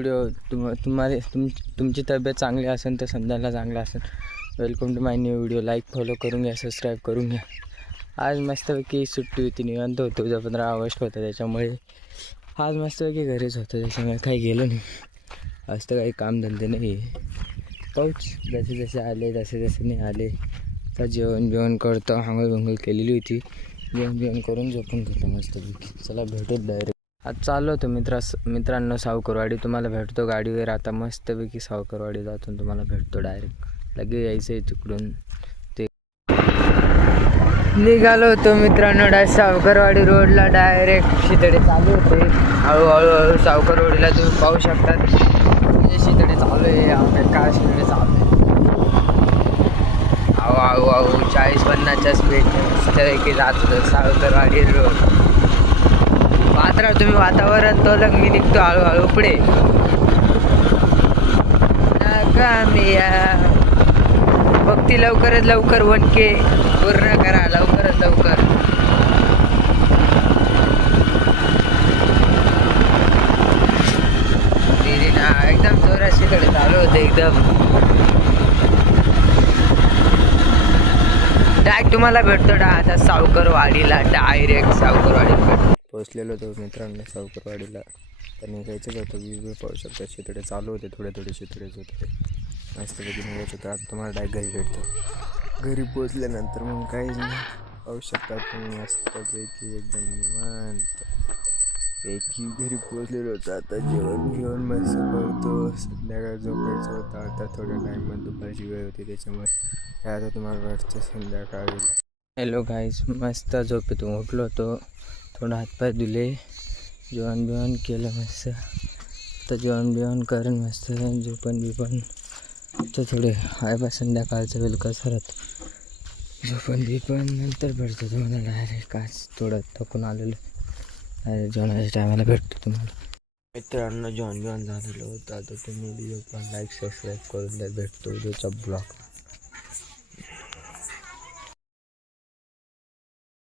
Video तुमची तब्येत चांगली असेल तर समजायला चांगलं असेल. Welcome to my new video. Like follow करून घ्या, सबस्क्राईब करून घ्या. आज मस्तपैकी सुट्टी होती, निवांत होतो. उद्या 15 ऑगस्ट होतं, त्याच्यामुळे आज मस्तपैकी घरीच होतं. त्याच्यामुळे काही गेलो नाही. आज तर काही कामधंदे नाही. पाऊस जसे जसे आले तसे नाही आले. तर जेवण करतो. आंघोळ केलेली होती. जेवण करून झोपून घेतो मस्तपैकी. चला भेटू डायरेक्ट. आज चाललो होतो मित्रांनो सावकरवाडी. तुम्हाला भेटतो गाडीवर. आता मस्तपैकी सावकरवाडी जातो, तुम्हाला भेटतो डायरेक्ट. लगे यायचं आहे तिकडून. ते निघालो होतो मित्रांनो सावकरवाडी रोडला. डायरेक्ट शितडे चालू होते. हळूहळू सावकरवाडीला तुम्ही पाहू शकतात. म्हणजे शितडे चालू आहे. आपल्या काय शितडे चालू आहे. आऊ 40-50च्या स्पीड मस्तपैकी जात होतं सावकरवाडी रोड. पात्रा तुम्ही वातावरण तोलक मी निघतो हळूहळू पुढे. भक्ती लवकरात लवकर 1K पूर्ण करा, लवकरात लवकर. एकदम जोरात कडे चालू होते. एकदम डायरेक्ट तुम्हाला भेटतो आता सावकरवाडीला. डायरेक्ट सावकरवाडीला भेटतो. पोचलेलो होतो मित्रांनो सावकरवाडीला. तर निघायचंच होतं. व्ह्यू पाहू शकता. शितडे चालू होते, थोडे शितडेच होते. मस्तपैकी निघायचं होतं. आता तुम्हाला डायरेक्ट घरी भेटतो. घरी पोचल्यानंतर मग काहीच नाही. पाहू शकता तुम्ही मस्तपैकी एकदम निवांत पैकी घरी पोचलेलो होतं. आता जेवण मस्त करतो. संध्याकाळ झोपायचं होतं. आता थोड्या टाईममध्ये दुपारची वेळ होती, त्याच्यामुळे आता तुम्हाला वाटतं संध्याकाळी. हॅलो गाईज, मस्त झोपेतून उठलो होतो. थोडं हातपाय धुले, जेवण केलं मस्त. तर जेवण करून मस्त झोपण तर थोडे आहे बा संध्याकाळचं वेळ कसरत. झोपण नंतर भेटतो तुम्हाला डायरेक्ट. आज थोडं थकून आलेलं. डायरेक्ट जेवणाच्या टायमाला भेटतो तुम्हाला मित्रांनो. जेवण झालेलं होतं. आता तुम्ही व्हिडिओ पण लाईक सबस्क्राईब करून द्या. भेटतो उद्याच्या ब्लॉगला.